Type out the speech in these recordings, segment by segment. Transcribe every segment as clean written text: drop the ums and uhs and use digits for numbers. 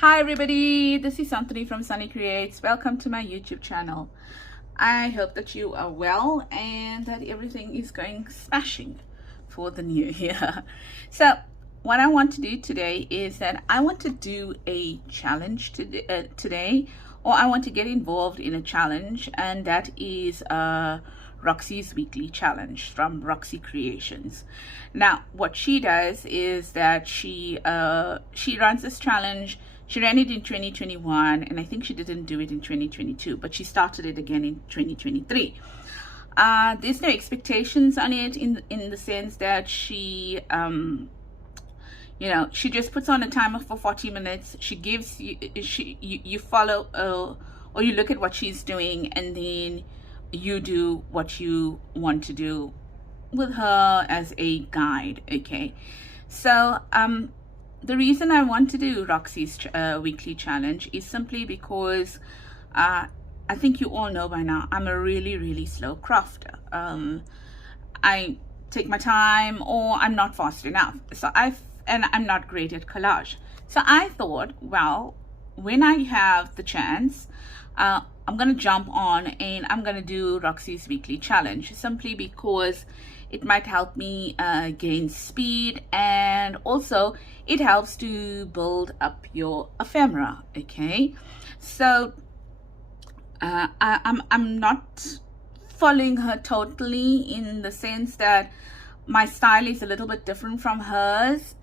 Hi everybody, this is Anthony from Sunny Creates. Welcome to my YouTube channel. I hope that you are well and that everything is going smashing for the new year. So what I want to do today is that I want to do a challenge today, or I want to get involved in a challenge, and that is Roxy's weekly challenge from Roxy Creations. Now what she does is that she runs this challenge. She ran it in 2021, and I think she didn't do it in 2022, but she started it again in 2023. There's no expectations on it in the sense that she she just puts on a timer for 40 minutes. She gives you, you follow or you look at what she's doing, and then you do what you want to do with her as a guide. Okay, so the reason I want to do Roxy's weekly challenge is simply because I think you all know by now I'm a really slow crafter. I take my time, or I'm not fast enough, and I'm not great at collage. So I thought, well, when I have the chance, I'm gonna jump on and I'm gonna do Roxy's weekly challenge, simply because it might help me gain speed, and also it helps to build up your ephemera. Okay, so I'm not following her totally, in the sense that my style is a little bit different from hers.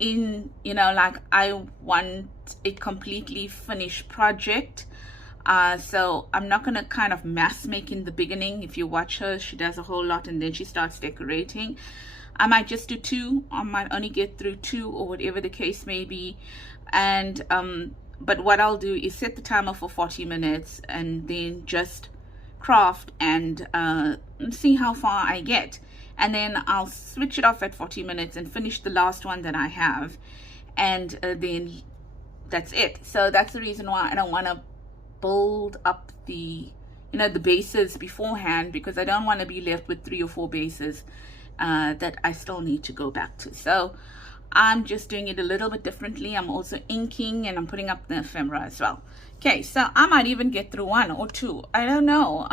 Like, I want a completely finished project. So I'm not gonna kind of mass make in the beginning. If you watch her, she does a whole lot and then she starts decorating. I might just do two, I might only get through two, or whatever the case may be. And but what I'll do is set the timer for 40 minutes and then just craft and see how far I get, and then I'll switch it off at 40 minutes and finish the last one that I have, and then that's it. So that's the reason why I don't want to build up the the bases beforehand, because I don't want to be left with 3 or 4 bases that I still need to go back to. So I'm just doing it a little bit differently. I'm also inking and I'm putting up the ephemera as well. Okay, so I might even get through 1 or 2, I don't know.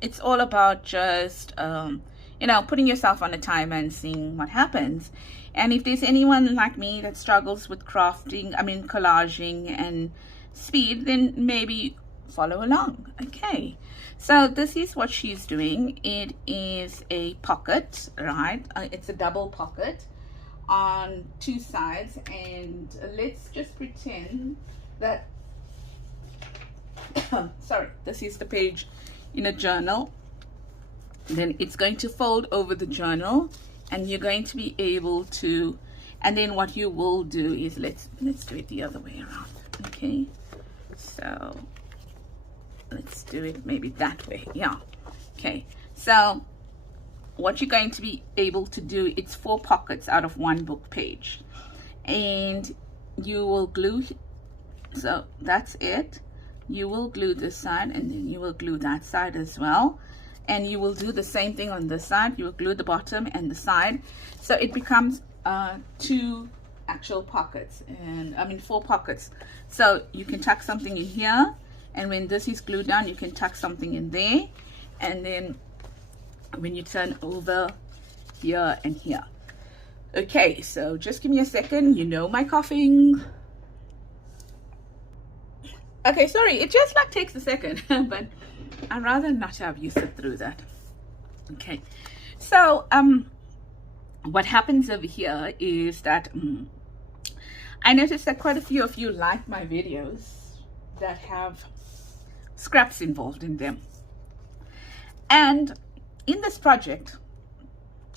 It's all about just putting yourself on a timer and seeing what happens. And if there's anyone like me that struggles with collaging and speed, then maybe follow along. Okay, so this is what she's doing. It is a pocket, right? It's a double pocket on 2 sides, and let's just pretend that sorry, this is the page in a journal. Then it's going to fold over the journal, and you're going to be able to, and then what you will do is, let's do it the other way around. Okay, so let's do it maybe that way. Yeah, okay, so what you're going to be able to do, it's 4 pockets out of 1 book page, and you will glue, so that's it. You will glue this side, and then you will glue that side as well, and you will do the same thing on this side. You will glue the bottom and the side, so it becomes 2 actual pockets, and 4 pockets. So you can tuck something in here, and when this is glued down, you can tuck something in there, and then when you turn over, here and here. Okay, so just give me a second. My coughing. Okay, sorry, it just like takes a second, but I'd rather not have you sit through that. Okay, so what happens over here is that I noticed that quite a few of you like my videos that have scraps involved in them, and in this project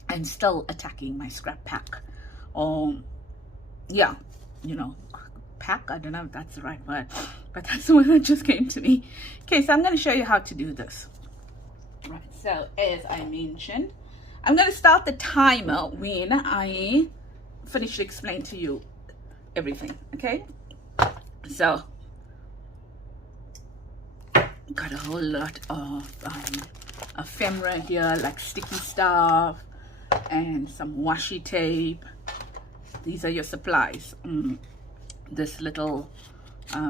I'm still attacking my scrap pack, or pack, I don't know if that's the right word, but that's the one that just came to me. Okay, so I'm going to show you how to do this. Right, so as I mentioned, I'm going to start the timer when I finish to explain to you everything. Okay, so got a whole lot of ephemera here, like sticky stuff and some washi tape. These are your supplies. this little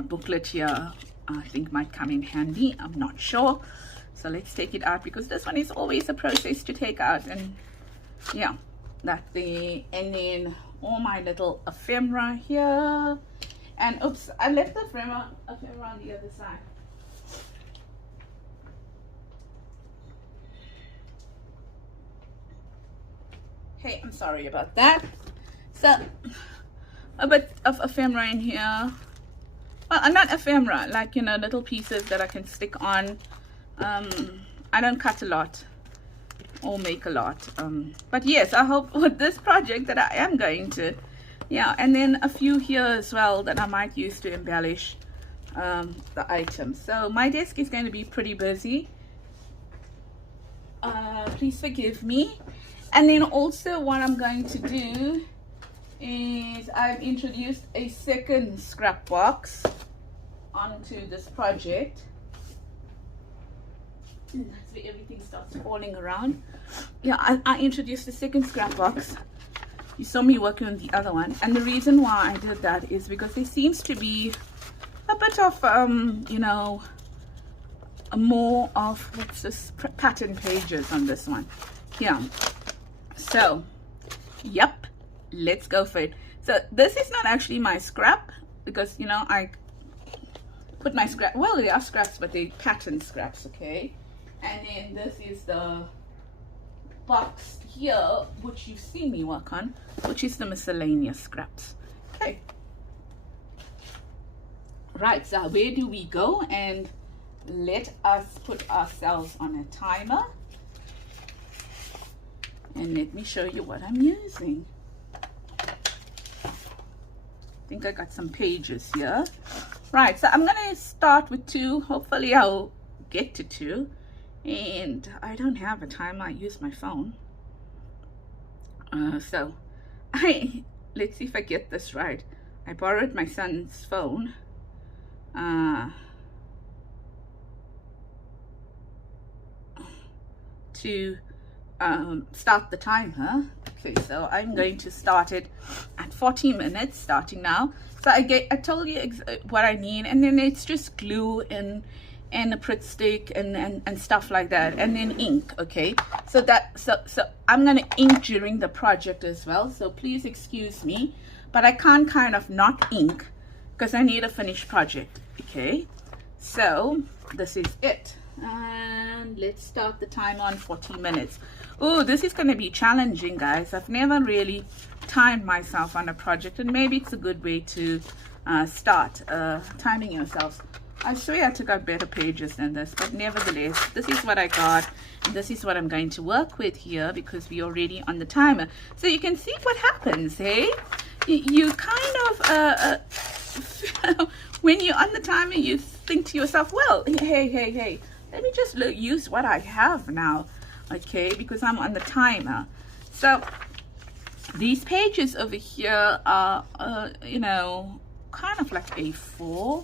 booklet here I think might come in handy. I'm not sure. So let's take it out, because this one is always a process to take out. And yeah, that there. And then all my little ephemera here. And oops, I left the ephemera on the other side. Hey, I'm sorry about that. So a bit of ephemera in here. Well, not ephemera, like, you know, little pieces that I can stick on. I don't cut a lot or make a lot. But yes, I hope with this project that I am going to. Yeah, and then a few here as well that I might use to embellish the items. So my desk is going to be pretty busy. Please forgive me. And then also what I'm going to do is I've introduced a second scrap box onto this project. That's where everything starts falling around. Yeah, I introduced a second scrap box. You saw me working on the other one, and the reason why I did that is because there seems to be a bit of you know, more of what's this, pattern pages on this one. Yeah. So, yep, let's go for it. So this is not actually my scrap, because, you know, I put my scrap, well, they are scraps, but they pattern scraps, okay? And then this is the box here, which you've seen me work on, which is the miscellaneous scraps. Okay. Right, so where do we go? And let us put ourselves on a timer. And let me show you what I'm using. I think I got some pages here. Right, so I'm going to start with 2. Hopefully I'll get to 2. And I don't have a timer. I use my phone. Let's see if I get this right. I borrowed my son's phone. To start the timer. Okay, so I'm going to start it at 40 minutes starting now. So I told you what I need, and then it's just glue and a Pritt stick and stuff like that, and then ink. Okay, so I'm gonna ink during the project as well, so please excuse me, but I can't kind of not ink because I need a finished project. Okay, so this is it, and let's start the timer on 40 minutes. Oh, this is going to be challenging, guys. I've never really timed myself on a project, and maybe it's a good way to start timing yourselves. I swear I took out better pages than this, but nevertheless, this is what I got, and this is what I'm going to work with here, because we're already on the timer. So you can see what happens, hey? You kind of, when you're on the timer, you think to yourself, well, hey, let me just use what I have now, okay, because I'm on the timer. So these pages over here are, you know, kind of like A4,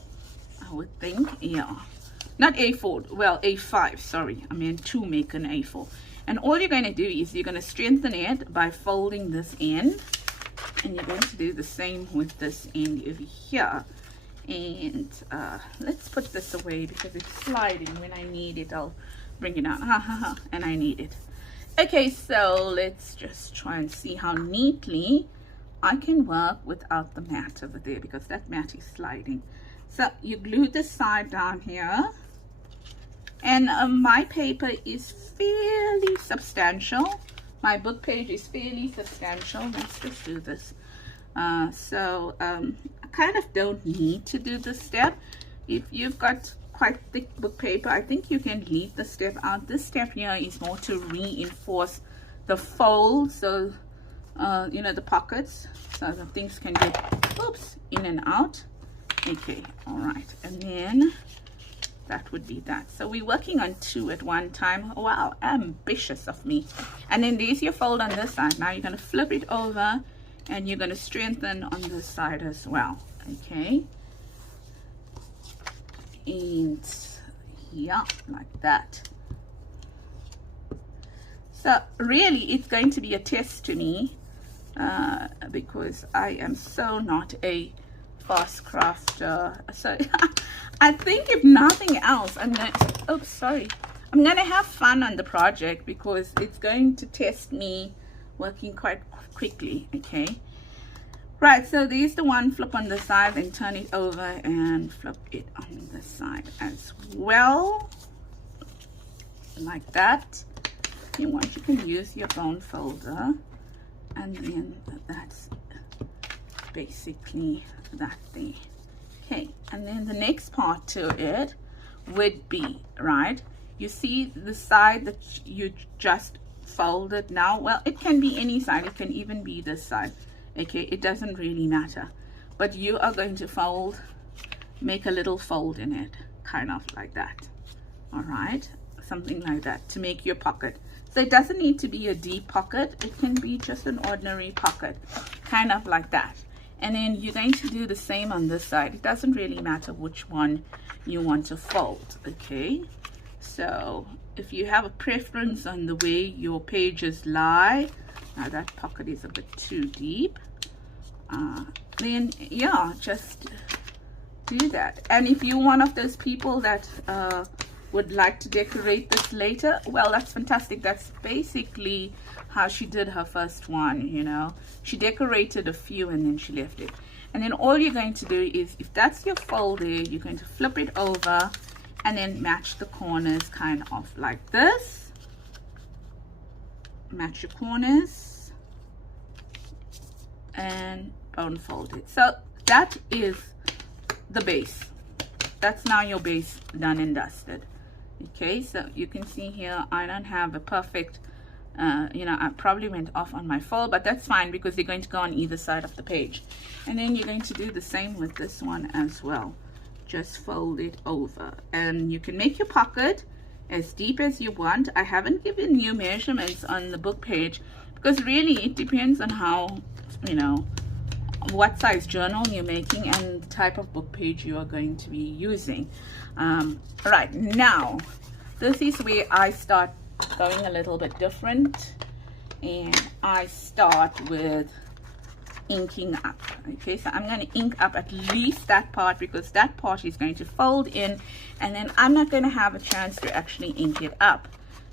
I would think. Yeah, not A4, well, A5, sorry, I meant to make an A4. And all you're going to do is you're going to strengthen it by folding this end, and you're going to do the same with this end over here. And let's put this away because it's sliding. When I need it, I'll bring it out. And I need it. Okay, so let's just try and see how neatly I can work without the mat over there, because that mat is sliding. So you glue this side down here, and my paper is fairly substantial. My book page is fairly substantial. Let's just do this. I kind of don't need to do this step. If you've got quite thick book paper, I think you can leave the step out. This step here is more to reinforce the folds, so you know, the pockets, so the things can get, oops, in and out. Okay, all right, and then that would be that. So we're working on 2 at one time. Wow, ambitious of me. And then there's your fold on this side. Now you're going to flip it over, and you're going to strengthen on this side as well. Okay, and yeah, like that. So really it's going to be a test to me, because I am so not a fast crafter. So I think if nothing else, I'm gonna have fun on the project because it's going to test me working quite quickly. Okay, right, so there's the one. Flip on the side and turn it over and flip it on the side as well, like that. If you want, you can use your bone folder, and then that's basically that there. Okay, and then the next part to it would be, right, you see the side that you just folded now. Well, it can be any side, it can even be this side. Okay, it doesn't really matter, but you are going to fold, make a little fold in it, kind of like that. All right, something like that to make your pocket. So it doesn't need to be a deep pocket, it can be just an ordinary pocket, kind of like that. And then you're going to do the same on this side. It doesn't really matter which one you want to fold. Okay, so if you have a preference on the way your pages lie, now that pocket is a bit too deep, then yeah, just do that. And if you're one of those people that would like to decorate this later, well, that's fantastic. That's basically how she did her first one. You know, she decorated a few and then she left it. And then all you're going to do is, if that's your fold there, you're going to flip it over and then match the corners kind of like this. Match your corners and bone fold it. So that is the base. That's now your base done and dusted. Okay, so you can see here I don't have a perfect you know, I probably went off on my fold, but that's fine because they're going to go on either side of the page. And then you're going to do the same with this one as well. Just fold it over, and you can make your pocket as deep as you want. I haven't given you measurements on the book page because really it depends on how, you know, what size journal you're making and the type of book page you are going to be using. Right, now this is where I start going a little bit different, and I start with inking up. Okay, so I'm going to ink up at least that part because that part is going to fold in, and then I'm not going to have a chance to actually ink it up.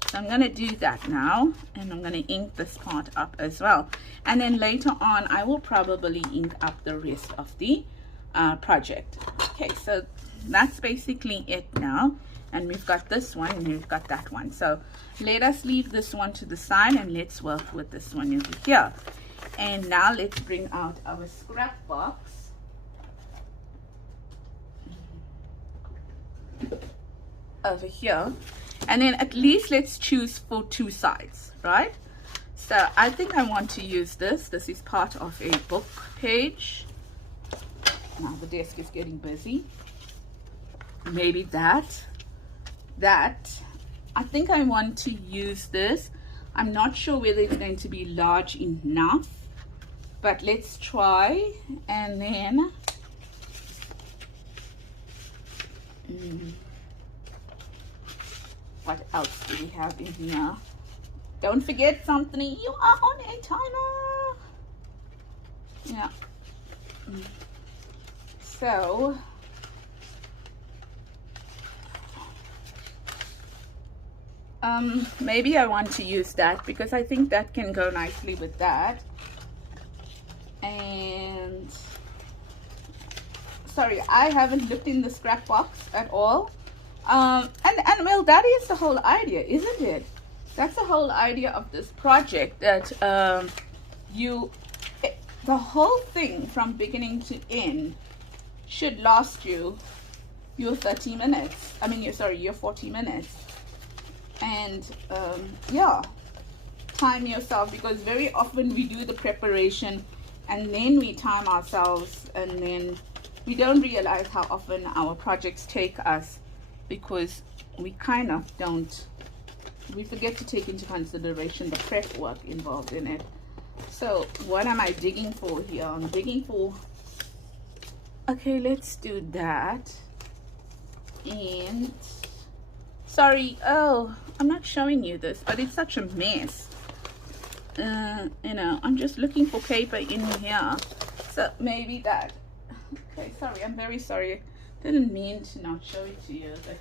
So I'm going to do that now, and I'm going to ink this part up as well. And then later on, I will probably ink up the rest of the project. Okay, so that's basically it now. And we've got this one and we've got that one. So let us leave this one to the side and let's work with this one over here. And now let's bring out our scrap box. Over here. And then at least let's choose for two sides, right? So I think I want to use this. This is part of a book page. Now the desk is getting busy. Maybe that. I think I want to use this. I'm not sure whether it's going to be large enough, but let's try. And then what else do we have in here? Don't forget something, you are on a timer. Yeah. So maybe I want to use that because I think that can go nicely with that. And sorry, I haven't looked in the scrap box at all. And well, that is the whole idea, isn't it? That's the whole idea of this project, that the whole thing from beginning to end should last you your 30 minutes. I mean, your 40 minutes. And yeah, time yourself, because very often we do the preparation and then we time ourselves and then we don't realize how often our projects take us, because we kind of we forget to take into consideration the prep work involved in it. So what am I digging for here? I'm digging for, okay, let's do that. And sorry, oh, I'm not showing you this, but it's such a mess. You know, I'm just looking for paper in here. So maybe that Okay, sorry, I'm very sorry. Didn't mean to not show it to you, but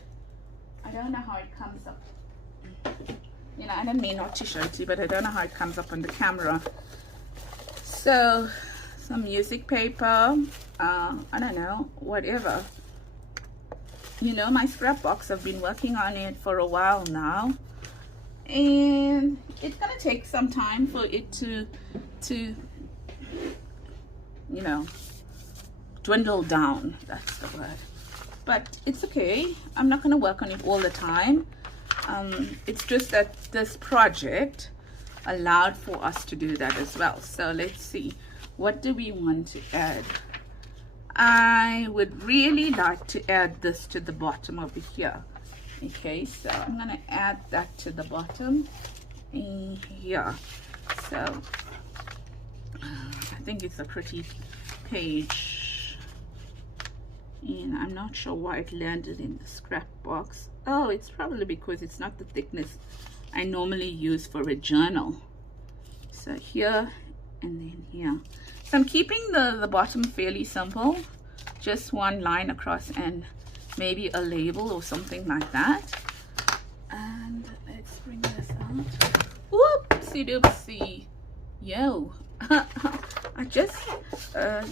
I don't know how it comes up. You know, I didn't mean not to show it to you, but I don't know how it comes up on the camera. So, some music paper, I don't know, whatever. You know, my scrap box, I've been working on it for a while now. And it's gonna take some time for it to you know, dwindle down. That's the word. But it's okay. I'm not gonna work on it all the time. It's just that this project allowed for us to do that as well. So let's see, what do we want to add? I would really like to add this to the bottom over here. Okay, so I'm gonna add that to the bottom in here. So I think it's a pretty page, and I'm not sure why it landed in the scrap box. Oh, it's probably because it's not the thickness I normally use for a journal. So here and then here. So I'm keeping the bottom fairly simple, just one line across and maybe a label or something like that. And let's bring this out. Whoopsie doopsie. Yo. I just,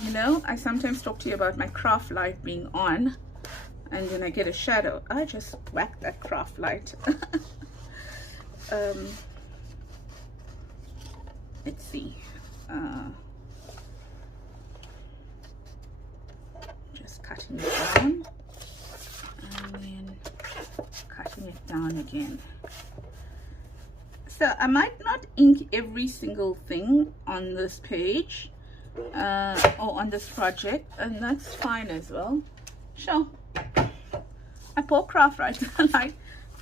you know, I sometimes talk to you about my craft light being on, and then I get a shadow. I just whack that craft light. Let's see. Just cutting it down, and then cutting it down again. So I might not ink every single thing on this page or on this project, and that's fine as well. Sure. My poor craft writer light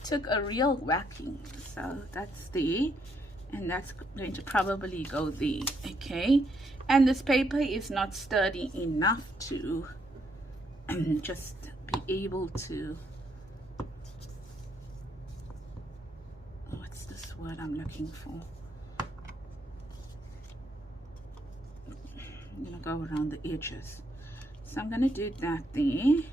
took a real whacking, so that's there, and that's going to probably go there. Okay, and this paper is not sturdy enough to just be able to, what's this word I'm looking for? I'm gonna go around the edges. So I'm gonna do that there,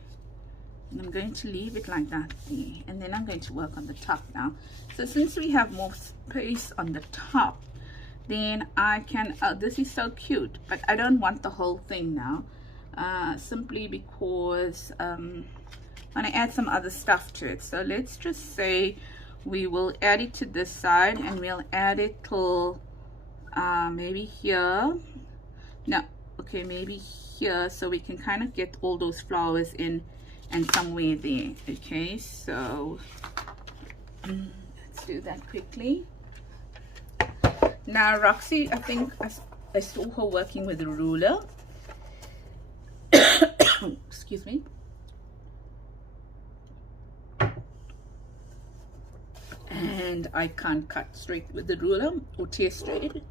and I'm going to leave it like that there, and then I'm going to work on the top now. So since we have more space on the top, then I can, this is so cute, but I don't want the whole thing now, simply because I'm gonna add some other stuff to it. So let's just say we will add it to this side, and we'll add it till maybe here. No, okay, maybe here, so we can kind of get all those flowers in and somewhere there. Okay, so let's do that quickly. Now Roxy, I think I saw her working with a ruler. Excuse me. And I can't cut straight with the ruler or tear straight.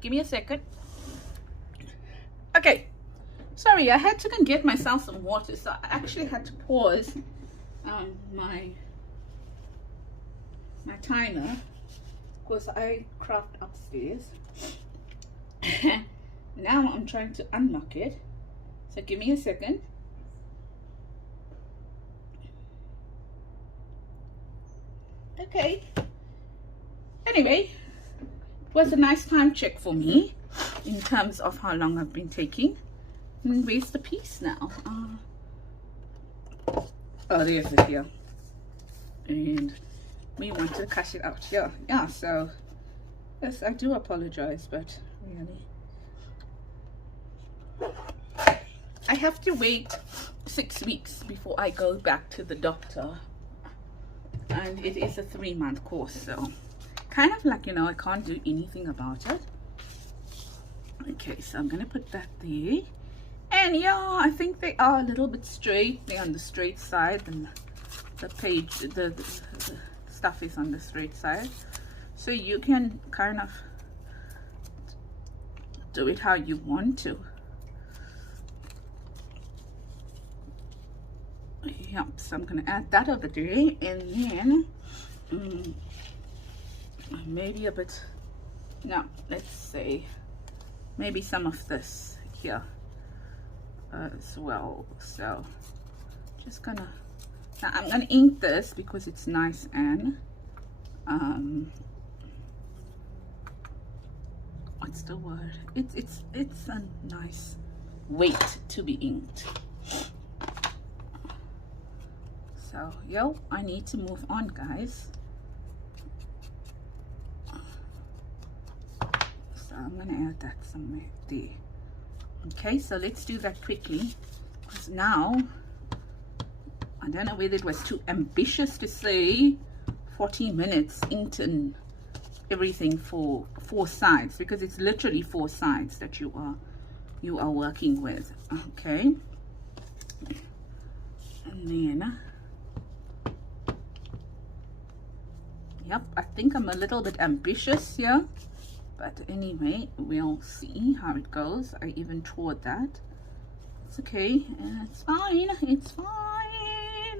Give me a second. Okay, sorry, I had to go and get myself some water, so I actually had to pause my timer because I craft upstairs. Now I'm trying to unlock it, so give me a second. Okay, anyway, it was a nice time check for me in terms of how long I've been taking. And where's the piece now? Oh, there's it here, and we want to cut it out here. Yeah, so yes, I do apologize, but really I have to wait 6 weeks before I go back to the doctor, and it is a 3-month course, so kind of like, you know, I can't do anything about it. Okay, so I'm gonna put that there, and yeah, I think they are a little bit straight. They're on the straight side, and the page, the stuff is on the straight side, so you can kind of do it how you want to. Yep, so I'm gonna add that over there, and then maybe a bit, no, let's say maybe some of this here as well. So just gonna, now I'm gonna ink this because it's nice and what's the word, it's a nice weight to be inked. So yo, I need to move on, guys. So I'm gonna add that somewhere there. Okay, so let's do that quickly, because now I don't know whether it was too ambitious to say 40 minutes inked and everything for 4 sides, because it's literally 4 sides that you are working with. Okay, and then yep, I think I'm a little bit ambitious here, but anyway, we'll see how it goes. I even tore that. It's okay, it's fine, it's fine.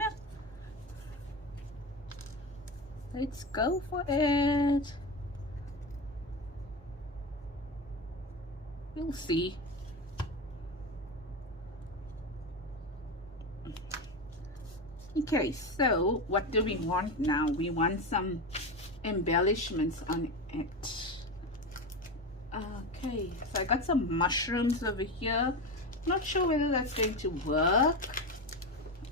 Let's go for it. We'll see. Okay, so what do we want now? We want some embellishments on it. Okay, so I got some mushrooms over here. Not sure whether that's going to work.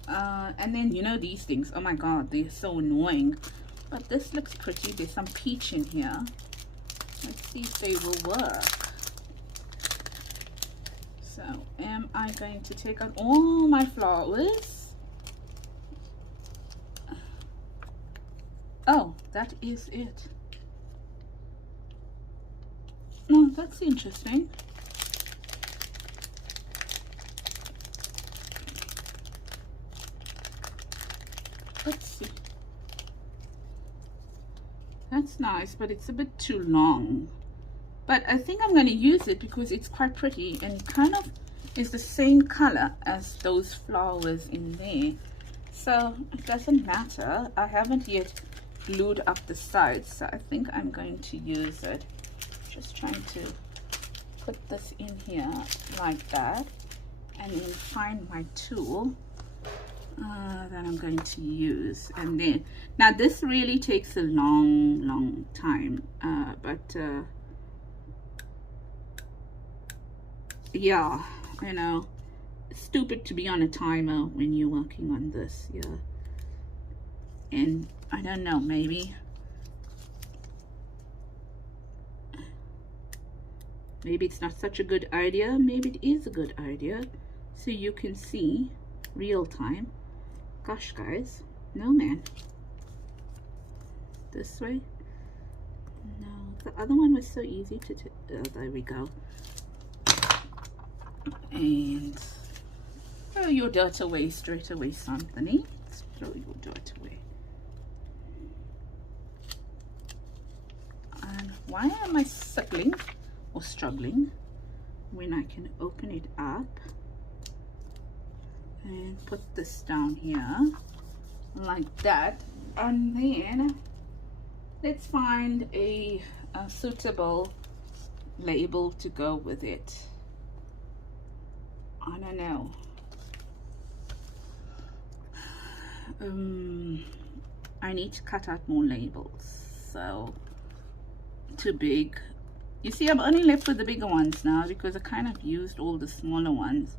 And then, you know, these things, oh my god, they're so annoying. But this looks pretty. There's some peach in here. Let's see if they will work. So am I going to take out all my flowers? Oh, that is it. No, that's interesting. Let's see. That's nice, but it's a bit too long. But I think I'm going to use it because it's quite pretty and kind of is the same color as those flowers in there. So it doesn't matter. I haven't yet glued up the sides, so I think I'm going to use it. Just trying to put this in here like that, and then find my tool that I'm going to use. And then now this really takes a long time, but yeah, you know, it's stupid to be on a timer when you're working on this. Yeah, and I don't know, maybe it's not such a good idea. Maybe it is a good idea, so you can see real time. Gosh, guys, no man, this way. No, the other one was so easy to there we go. And throw your dirt away straight away, Anthony. Let's throw your dirt away. And why am I suckling or struggling when I can open it up and put this down here like that? And then let's find a suitable label to go with it. I don't know. I need to cut out more labels, so too big. You see, I'm only left with the bigger ones now because I kind of used all the smaller ones.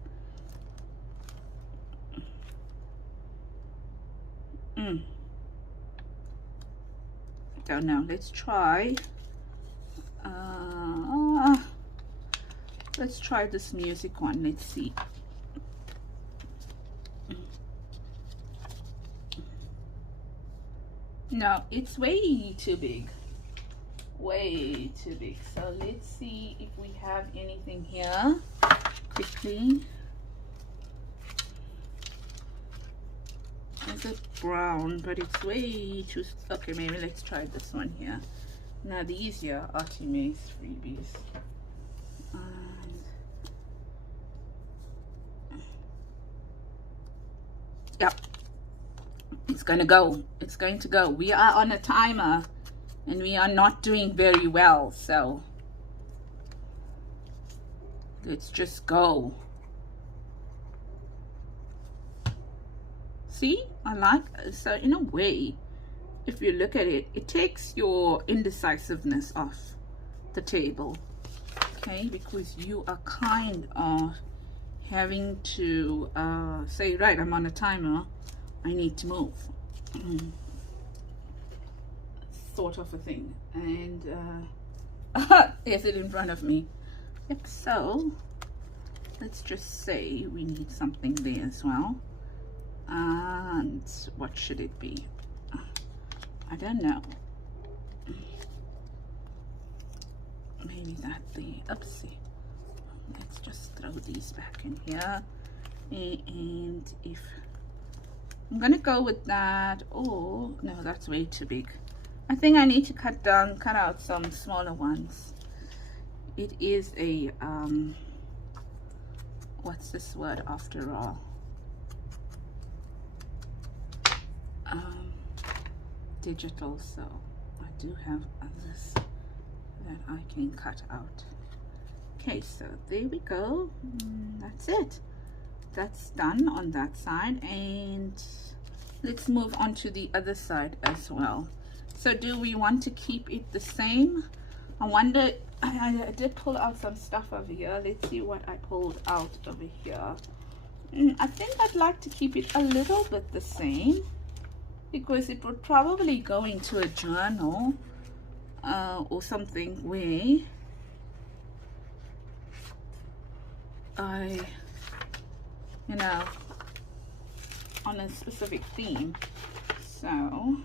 Don't know. Let's try. Let's try this music one. Let's see. No, it's way too big. Way too big. So let's see if we have anything here quickly. It's a brown, but it's way too, okay, maybe let's try this one here. Now these here are Artemis freebies. Yep, it's gonna go. It's going to go. We are on a timer and we are not doing very well, so Let's just go. See, I like, so in a way, if you look at it, it takes your indecisiveness off the table, okay? Because you are kind of having to say, right, I'm on a timer, I need to move. Sort of a thing. And is it in front of me? Yep, so let's just say we need something there as well. And what should it be? I don't know. Maybe that the oopsie. Let's just throw these back in here. And if I'm gonna go with that, oh no, that's way too big. I think I need to cut out some smaller ones. It is a what's this word after all? Digital, so I do have others that I can cut out. Okay, so there we go. That's it. That's done on that side, and let's move on to the other side as well. So do we want to keep it the same? I wonder, I did pull out some stuff over here. Let's see what I pulled out over here. I think I'd like to keep it a little bit the same, because it would probably go into a journal or something where I, you know, on a specific theme. So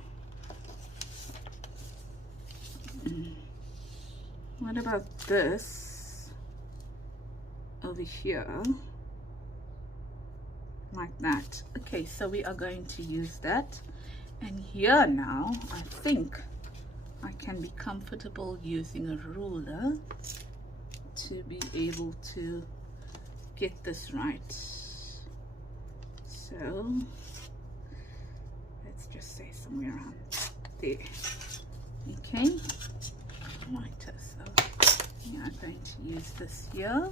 what about this over here, like that? Okay, so we are going to use that. And here now, I think I can be comfortable using a ruler to be able to get this right. So let's just say somewhere around there. Okay, right, so we are going to use this here.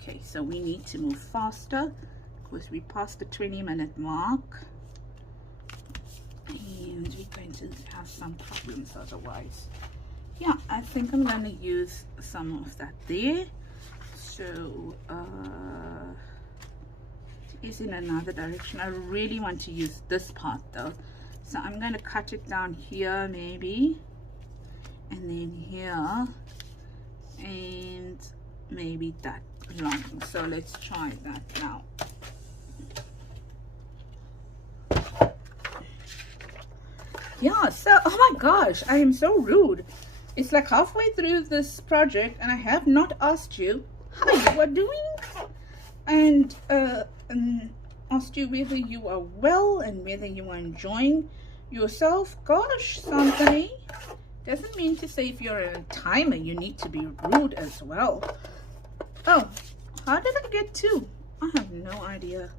Okay, so we need to move faster because we passed the 20-minute mark, and we're going to have some problems otherwise. Yeah, I think I'm going to use some of that there. So it is in another direction. I really want to use this part though, so I'm going to cut it down here maybe, and then here, and maybe that long. So let's try that now. Yeah, so oh my gosh, I am so rude. It's like halfway through this project and I have not asked you how you are doing, and asked you whether you are well and whether you are enjoying yourself. Gosh, somebody, doesn't mean to say if you're a timer you need to be rude as well. Oh, how did I get two? I have no idea,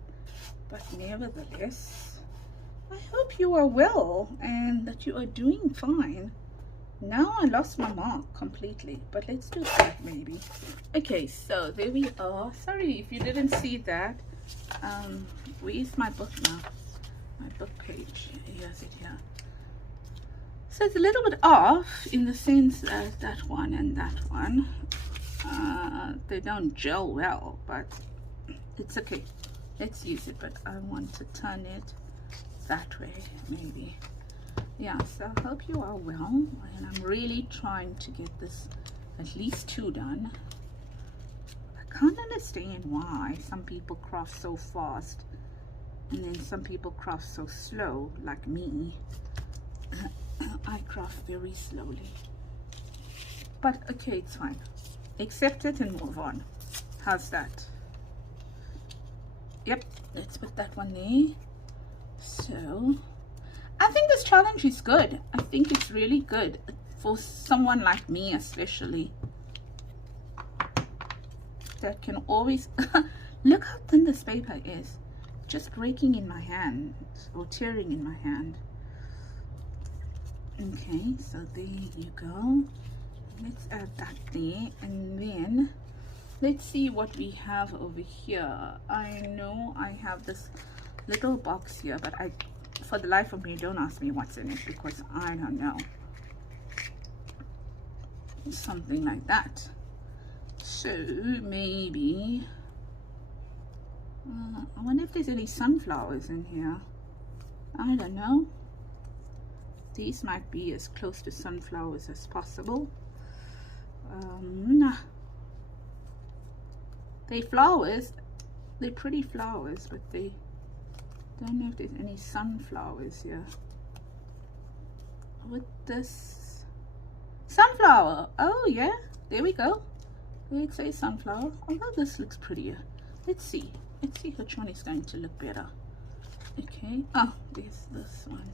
but nevertheless, I hope you are well and that you are doing fine. Now I lost my mark completely, but let's do that maybe. Okay, so there we are. Sorry if you didn't see that. Where's my book now? My book page. Here's it here. So it's a little bit off in the sense that that one and that one, they don't gel well, but it's okay. Let's use it, but I want to turn it that way maybe. Yeah, so I hope you are well, and I'm really trying to get this at least 2 done. I can't understand why some people craft so fast and then some people craft so slow, like me. I craft very slowly, but okay, it's fine. Accept it and move on. How's that? Yep, let's put that one there. So I think this challenge is good. I think it's really good for someone like me, especially, that can always look how thin this paper is, just breaking in my hand or tearing in my hand. Okay, so there you go. Let's add that there, and then let's see what we have over here. I know I have this little box here, but for the life of me, don't ask me what's in it because I don't know. Something like that. So maybe I wonder if there's any sunflowers in here. I don't know. These might be as close to sunflowers as possible. They flowers, they're pretty flowers, but they don't know if there's any sunflowers here. With this sunflower, oh yeah, there we go. Let's say sunflower. Although this looks prettier. Let's see which one is going to look better. Okay, oh, there's this one.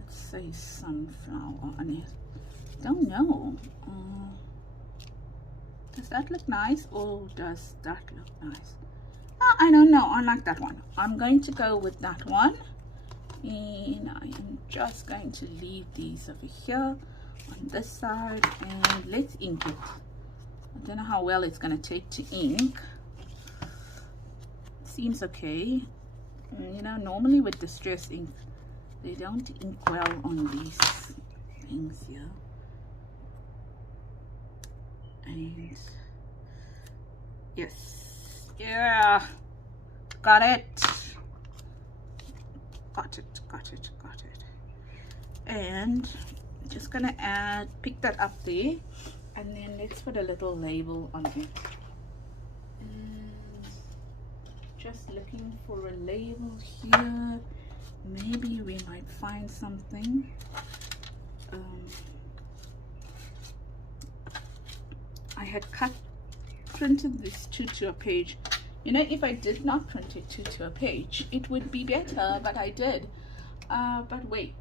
Let's say sunflower on it. Don't know. Does that look nice or does that look nice? I don't know. I like that one. I'm going to go with that one, and I am just going to leave these over here on this side, and let's ink it. I don't know how well it's going to take to ink. Seems okay. You know, normally with distress ink, they don't ink well on these things here. And yes, yeah, got it. And I'm just gonna pick that up there, and then let's put a little label on it. And just looking for a label here. Maybe we might find something. I had printed this to a page. You know, if I did not print it to a page, it would be better, but I did. But wait,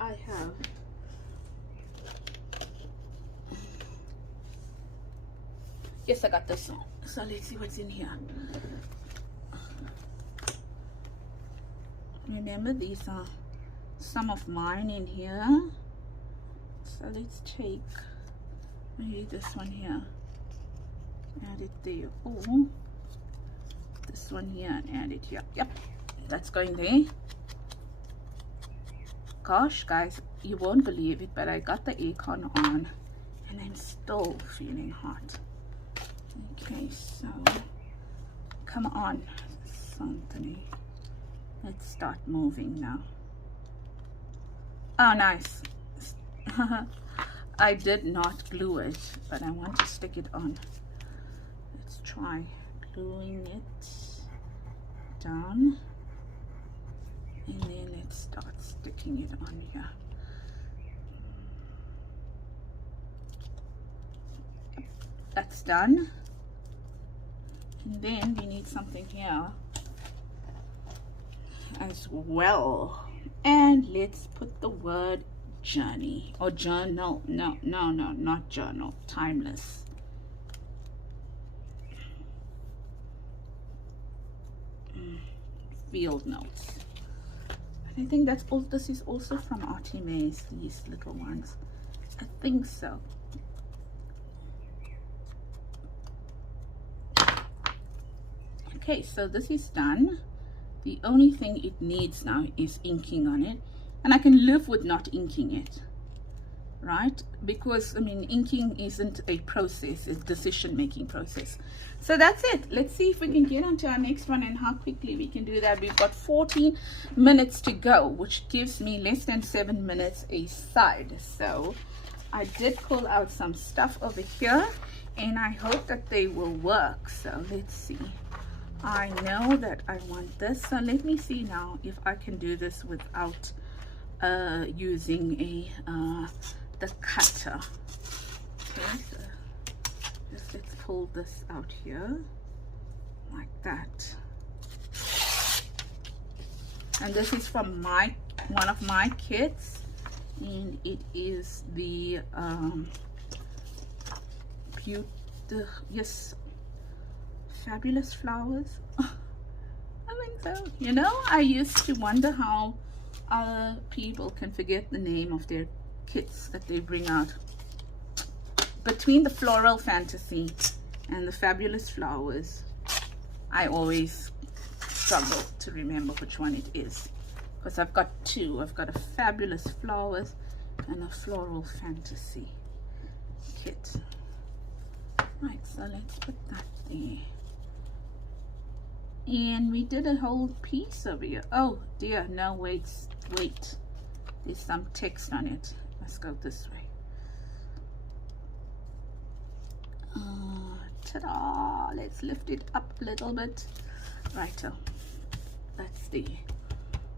I have. Yes, I got this one. So let's see what's in here. Remember, these are some of mine in here. So let's take maybe this one here, add it there, or this one here and add it here. Yep, that's going there. Gosh, guys, you won't believe it, but I got the aircon on and I'm still feeling hot. Okay, so come on, Anthony, let's start moving now. Oh, nice. I did not glue it, but I want to stick it on. Let's try gluing it down, and then let's start sticking it on here. That's done. And then we need something here as well, and let's put the word journey or journal. No, not journal, timeless. Field notes. I think that's all. This is also from Artemis, these little ones. I think so. Okay, so this is done. The only thing it needs now is inking on it, and I can live with not inking it, right? Because I mean, inking isn't a process, it's a decision-making process. So that's it. Let's see if we can get on to our next one and how quickly we can do that. We've got 14 minutes to go, which gives me less than 7 minutes a side. So I did pull out some stuff over here, and I hope that they will work. So let's see. I know that I want this, so let me see now if I can do this without using the cutter. Okay, so just let's pull this out here like that. And this is from one of my kits, and it is the Fabulous Flowers. I think so. You know, I used to wonder how other people can forget the name of their kits that they bring out. Between the Floral Fantasy and the Fabulous Flowers, I always struggle to remember which one it is, because I've got two. I've got a Fabulous Flowers and a Floral Fantasy kit. Right, so let's put that there. And we did a whole piece over here. Oh dear, no, wait, there's some text on it. Let's go this way. Ta-da! Let's lift it up a little bit. Righto, that's the.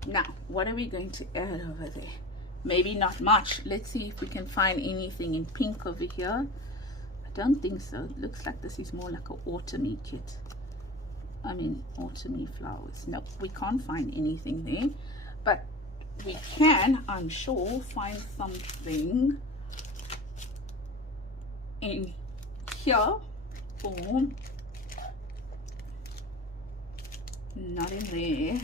Now, what are we going to add over there? Maybe not much. Let's see if we can find anything in pink over here. I don't think so. It looks like this is more like an autumny kit. I mean, autumny flowers. Nope, we can't find anything there. But we can, I'm sure, find something in here. Boom. Not in there.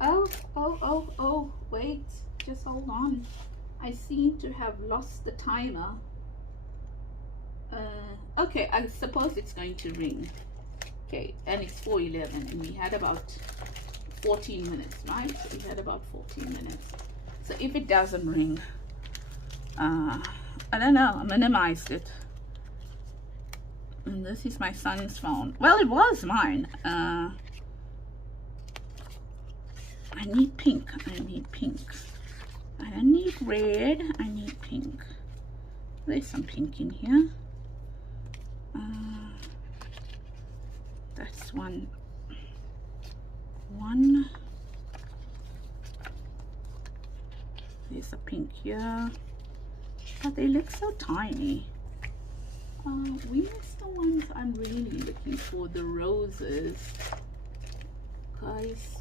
Oh, wait, just hold on. I seem to have lost the timer. Okay, I suppose it's going to ring. Okay, and it's 4:11 and we had about 14 minutes, right? So we had about 14 minutes. So if it doesn't ring, I don't know, I minimized it. And this is my son's phone. Well, it was mine. I need pink. I need pink. I don't need red. I need pink. There's some pink in here. That's one. There's a pink here. But they look so tiny. We missed the ones I'm really looking for, the roses. Guys.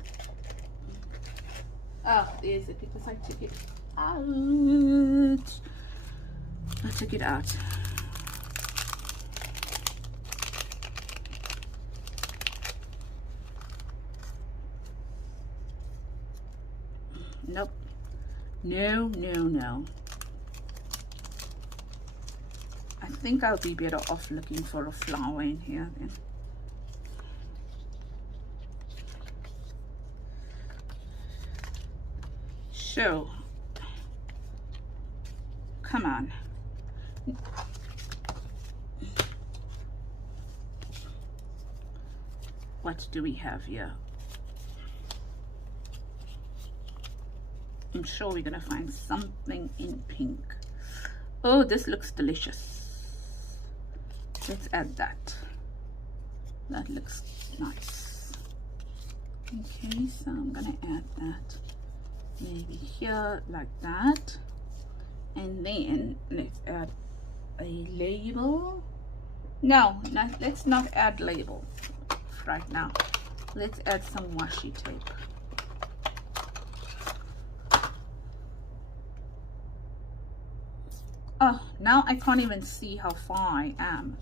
Oh, there's it, because I took it out. I took it out. Nope. No. I think I'll be better off looking for a flower in here then. So, come on. What do we have here? I'm sure we're gonna find something in pink. Oh, this looks delicious. Let's add that. That looks nice. Okay, so I'm gonna add that maybe here like that, and then let's add a label. No, let's not add label right now. Let's add some washi tape. Oh, now I can't even see how far I am.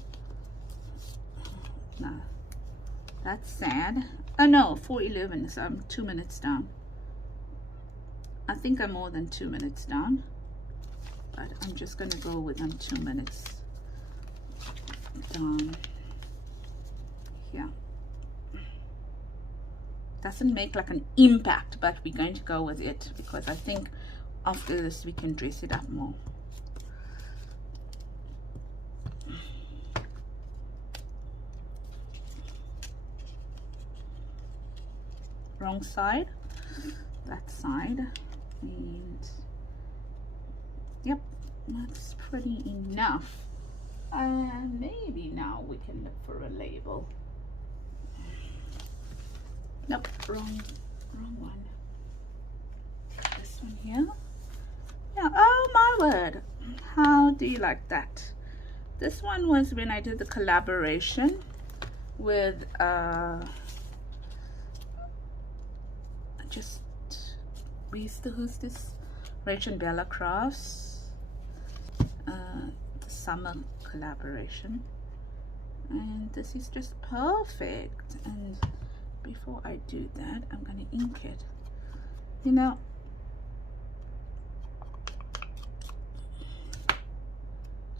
No, that's sad. Oh no, 4:11, so I'm 2 minutes down. I think I'm more than 2 minutes down, but I'm just gonna go with 2 minutes down here. Doesn't make like an impact, but we're going to go with it because I think after this we can dress it up more. Wrong side, that side, and yep, that's pretty enough. Maybe now we can look for a label. Nope, wrong one. This one here. Yeah, oh my word, how do you like that? This one was when I did the collaboration with just who's this? Rachel and Bella Crafts, the summer collaboration, and this is just perfect. And before I do that, I'm gonna ink it You know,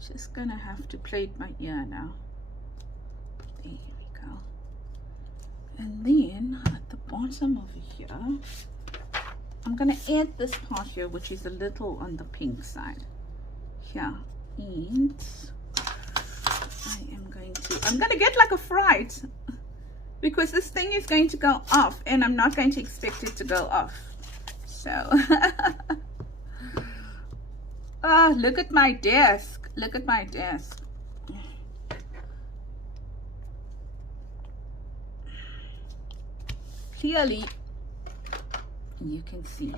just gonna have to plait my ear now. There we go. And then at the bottom over here, I'm gonna add this part here, which is a little on the pink side here, and I'm gonna get like a fright because this thing is going to go off and I'm not going to expect it to go off. So oh, look at my desk, look at my desk. Clearly you can see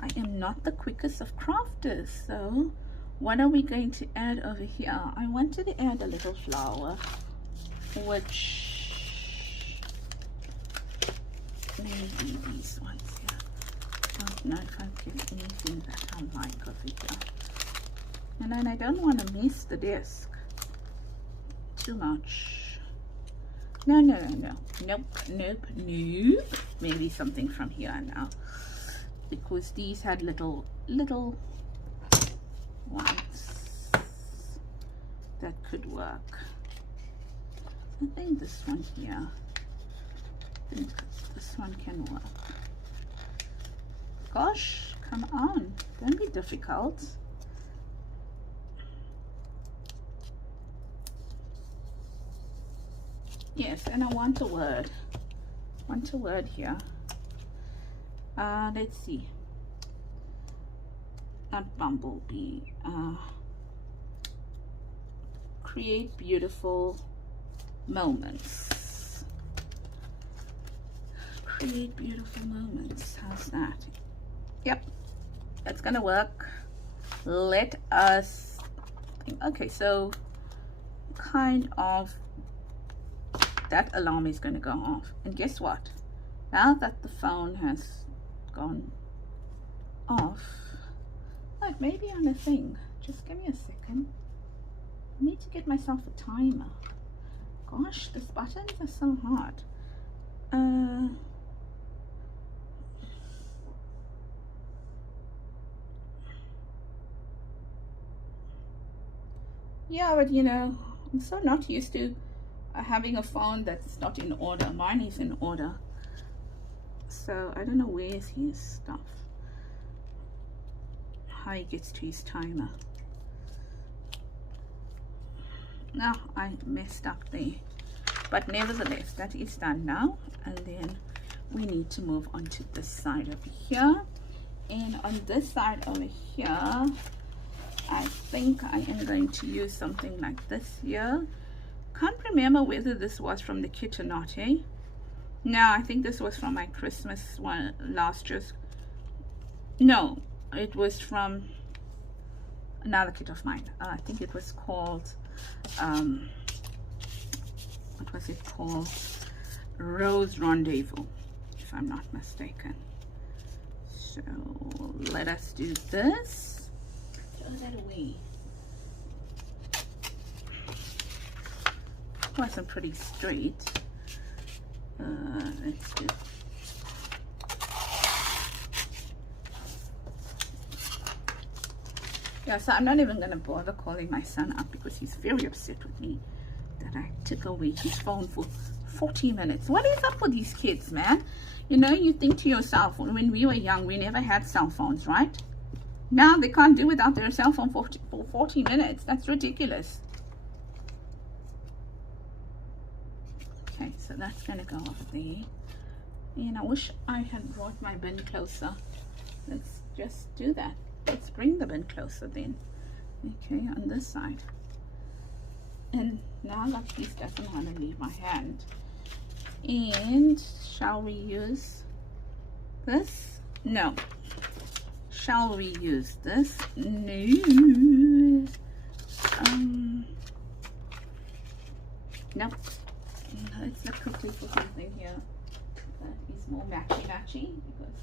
I am not the quickest of crafters. So what are we going to add over here? I wanted to add a little flower, which maybe these ones here. I don't know if I get anything that I like over here. And then I don't want to mess the desk too much. No, no, no, no. Nope, nope, nope. Maybe something from here now, because these had little ones that could work. I think this one here, I think this one can work. Gosh, come on, don't be difficult. Yes, and I want a word. Here. Let's see. Not bumblebee. Create beautiful moments. Create beautiful moments. How's that? Yep, that's gonna work. Let us think. Okay, so kind of that alarm is going to go off, and guess what? Now that the phone has gone off, like maybe on a thing, just give me a second. I need to get myself a timer. Gosh, these buttons are so hard. Yeah, but you know, I'm so not used to having a phone that's not in order. Mine is in order, so I don't know where's his stuff, how he gets to his timer. Now I messed up there, but nevertheless that is done now. And then we need to move on to this side over here, and on this side over here I think I am going to use something like this here. Can't remember whether this was from the kit or not, eh? No, I think this was from my Christmas one last year. No, it was from another kit of mine. I think it was called what was it called? Rose Rendezvous, if I'm not mistaken. So let us do this. Throw that away. Wasn't pretty straight. Let's do. Yeah, so I'm not even gonna bother calling my son up because he's very upset with me that I took away his phone for 40 minutes. What is up with these kids, man? You know, you think to yourself, when we were young, we never had cell phones, right? Now they can't do without their cell phone for 40 minutes. That's ridiculous. Okay, so that's gonna go off there. And I wish I had brought my bin closer. Let's just do that. Let's bring the bin closer then. Okay, on this side. And now that piece doesn't want to leave my hand. And shall we use this? No. Shall we use this? No. Nope. Let's look quickly for something here that is more matchy because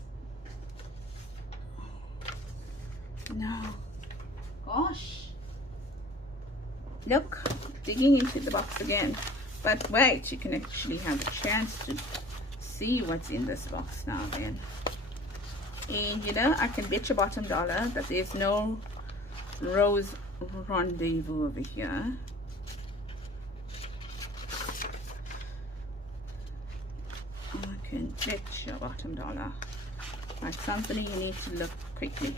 no, gosh, look, digging into the box again. But wait, you can actually have a chance to see what's in this box now then. And you know, I can bet your bottom dollar that there's no rose rendezvous over here. I can bet your bottom dollar. Like something you need to look quickly.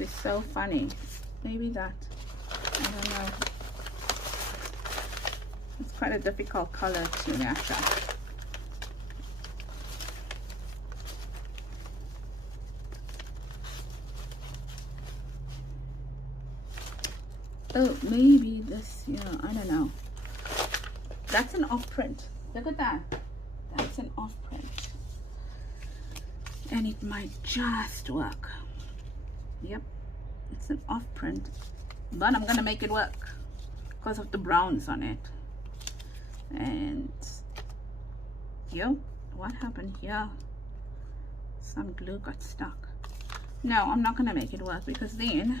It's so funny. Maybe that. I don't know. It's quite a difficult color to match up. Oh, maybe this, yeah, I don't know. That's an off print. Look at that. That's an off print. And it might just work. Yep, it's an off print. But I'm gonna make it work because of the browns on it. And yo, what happened here? Some glue got stuck. No, I'm not gonna make it work because then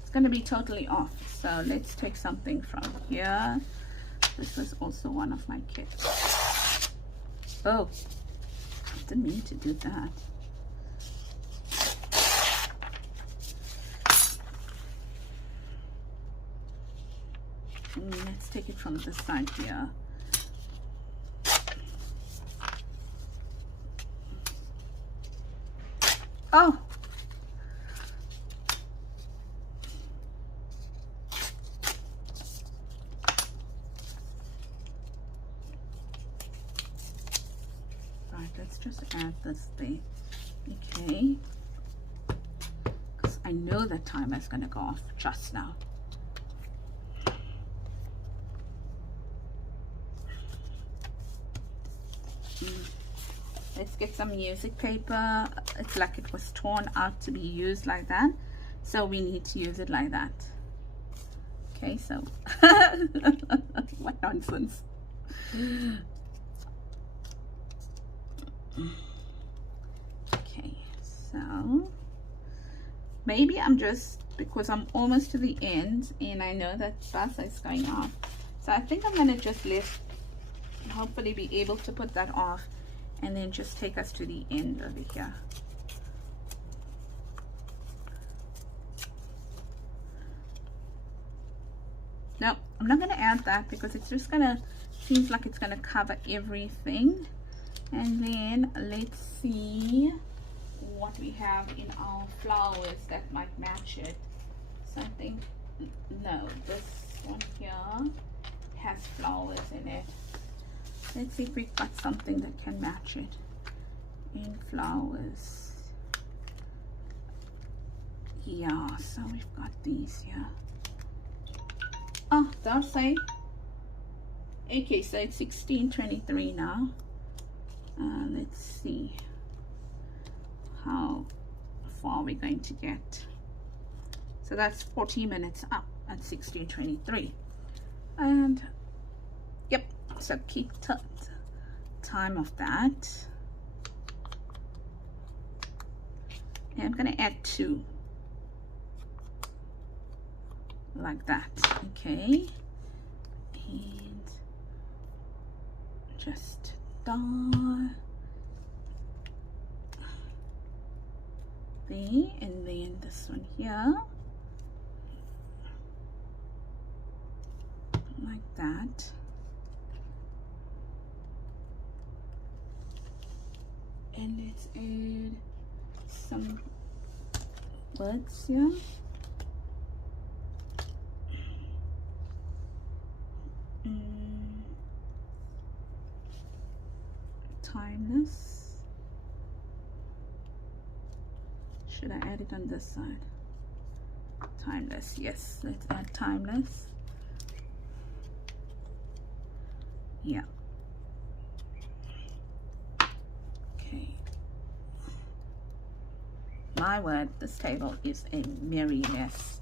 it's gonna be totally off. So let's take something from here. This was also one of my kits. Oh, I didn't mean to do that. Let's take it from this side here. Oh, right, let's just add this thing. Okay, because I know that timer is going to go off just now. Let's get some music paper. It's like it was torn out to be used like that, so we need to use it like that. Okay, so what nonsense. Okay, so maybe I'm just, because I'm almost to the end and I know that buzzer is going off, so I think I'm gonna just hopefully be able to put that off and then just take us to the end over here. No, I'm not going to add that because it's just gonna, seems like it's gonna cover everything. And then let's see what we have in our flowers that might match it. So I think, no, this one here has flowers in it. Let's see if we've got something that can match it in flowers. Yeah, so we've got these here. Oh, does say. Okay, so it's 16:23 now. Let's see how far we're going to get. So that's 40 minutes up at 16:23. And yep, so keep time of that. And I'm going to add 2 like that. Okay, and just there, and then this one here like that. And let's add some words here. Timeless. Should I add it on this side? Timeless, yes. Let's add timeless. Yeah. Okay. My word, this table is a merry mess.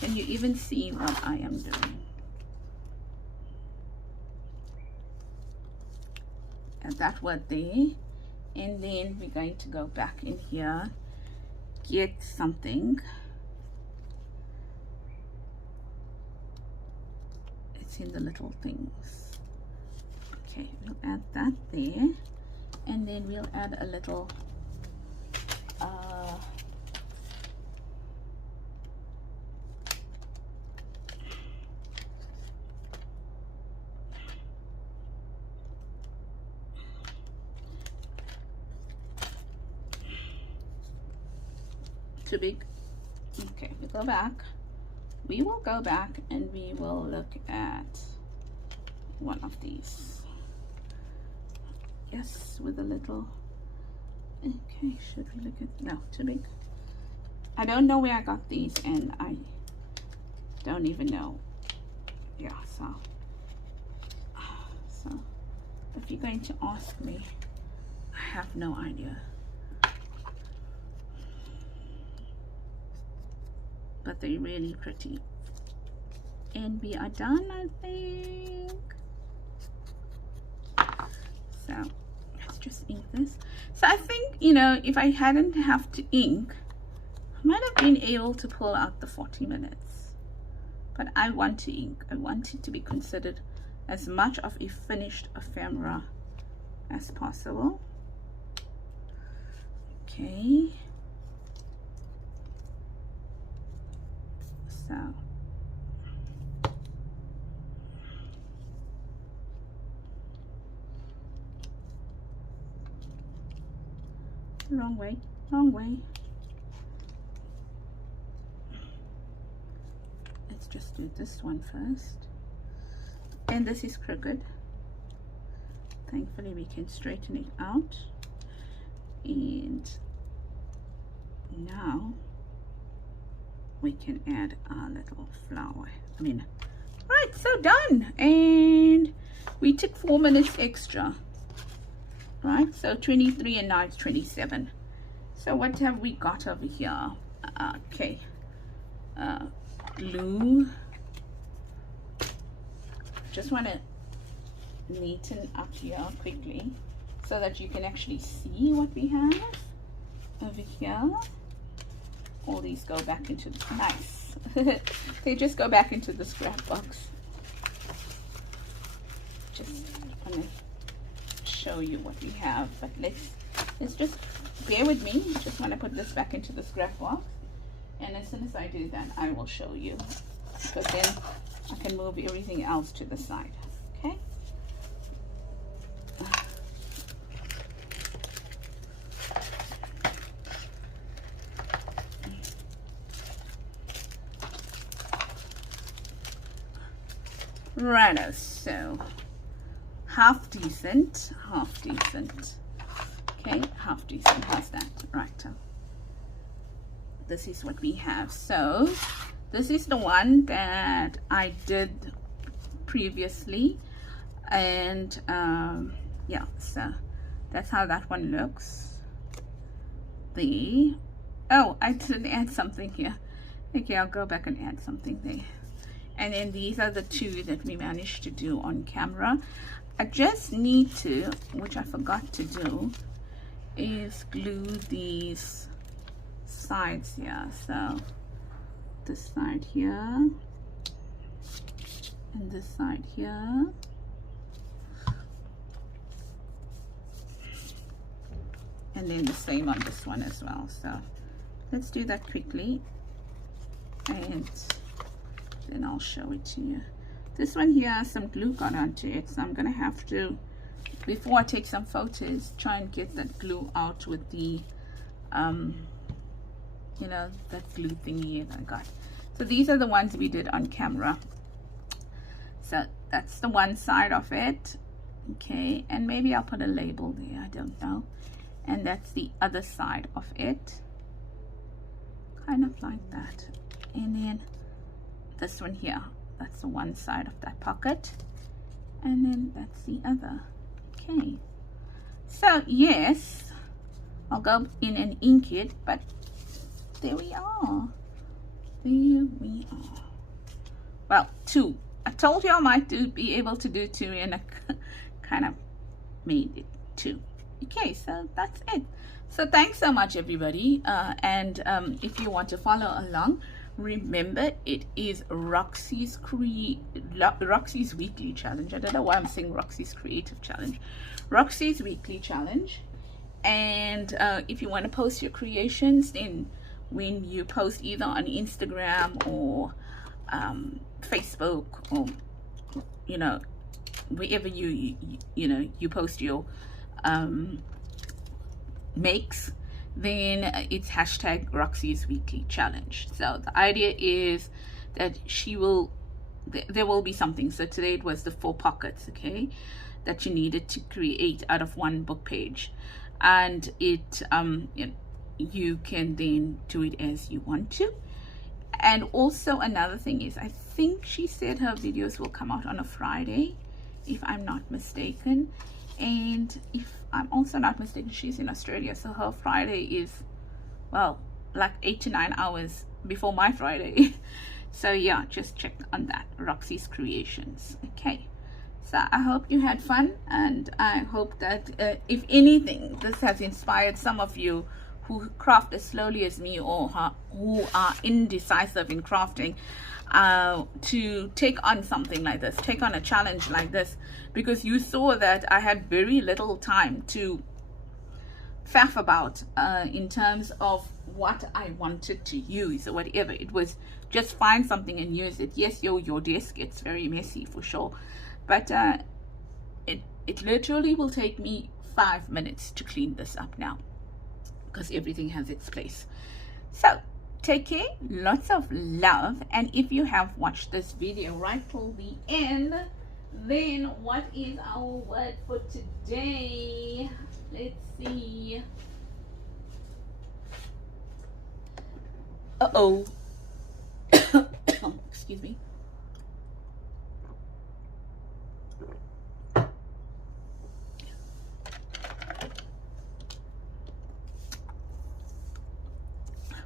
Can you even see what I am doing? And that word there And then we're going to go back in here, get something. It's in the little things. Okay, we'll add that there, and then we'll add a little too big. Okay, we go back. We will go back and we will look at one of these. Yes, with a little. Okay, should we look at, no, too big. I don't know where I got these, and I don't even know. Yeah, so if you're going to ask me, I have no idea. But they're really pretty. And we are done, I think. So let's just ink this. So I think, you know, if I hadn't have to ink, I might have been able to pull out the 40 minutes. But I want to ink. I want it to be considered as much of a finished ephemera as possible. Okay. So wrong way, wrong way. Let's just do this one first. And this is crooked. Thankfully we can straighten it out. And now we can add our little flower. Right, so done. And we took 4 minutes extra. Right, so 23 and now it's 27. So what have we got over here? Okay, glue. Just want to neaten up here quickly so that you can actually see what we have over here. All these go back into the, nice. They just go back into the scrap box. Just want to show you what we have, but let's just bear with me. Just want to put this back into the scrap box, and as soon as I do that, I will show you, because then I can move everything else to the side. Okay. Right, so half decent. Okay, half decent. How's that? Right. This is what we have. So this is the one that I did previously, and yeah, so that's how that one looks. Oh, I didn't add something here. Okay, I'll go back and add something there. And then these are the two that we managed to do on camera. I just need to, which I forgot to do, is glue these sides here. So this side here and this side here. And then the same on this one as well. So let's do that quickly, and then I'll show it to you. This one here, some glue got onto it, so I'm gonna have to, before I take some photos, try and get that glue out with the you know, that glue thingy that I got. So these are the ones we did on camera. So that's the one side of it. Okay, and maybe I'll put a label there, I don't know. And that's the other side of it, kind of like that. And then this one here, that's the one side of that pocket, and then that's the other. Okay, so yes, I'll go in and ink it, but there we are. Well, two. I told you I might be able to do two, and I kind of made it two. Okay, so that's it. So thanks so much, everybody. And if you want to follow along, remember it is Roxy's Weekly Challenge. I don't know why I'm saying Roxy's Creative Challenge. Roxy's Weekly Challenge. And if you want to post your creations, then when you post either on Instagram or Facebook, or you know, wherever you post your makes, then it's hashtag Roxy's Weekly Challenge. So the idea is that there will be something. So today it was the 4 pockets, okay, that you needed to create out of one book page, and it you can then do it as you want to. And also another thing is, I think she said her videos will come out on a Friday, if I'm not mistaken. And if I'm also not mistaken, she's in Australia, so her Friday is, well, like 8 to 9 hours before my Friday. So yeah, just check on that, Roxy's Creations. Okay, so I hope you had fun, and I hope that if anything, this has inspired some of you who craft as slowly as me, or who are indecisive in crafting, to take on something like this, take on a challenge like this, because you saw that I had very little time to faff about in terms of what I wanted to use or whatever. It was just find something and use it. Yes, your desk gets very messy for sure, but it literally will take me 5 minutes to clean this up now, because everything has its place. So take care, lots of love. And if you have watched this video right till the end, then what is our word for today? Let's see. Uh-oh. Excuse me.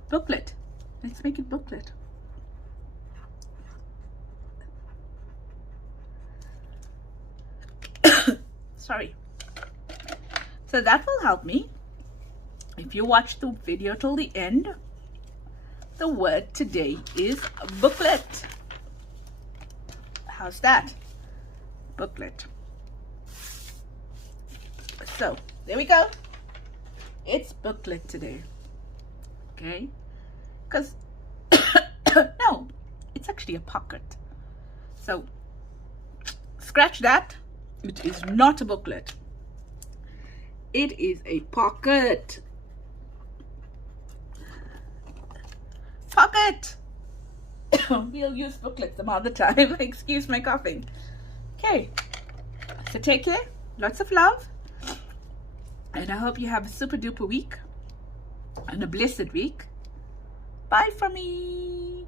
Booklet. Let's make it booklet. Sorry. So that will help me. If you watch the video till the end, the word today is booklet. How's that? Booklet. So there we go. It's booklet today. Okay, because no, it's actually a pocket. So scratch that. It is not a booklet. It is a pocket. Pocket. We'll use booklets some other time. Excuse my coughing. Okay, so take care, lots of love, and I hope you have a super duper week and a blessed week. Bye from me.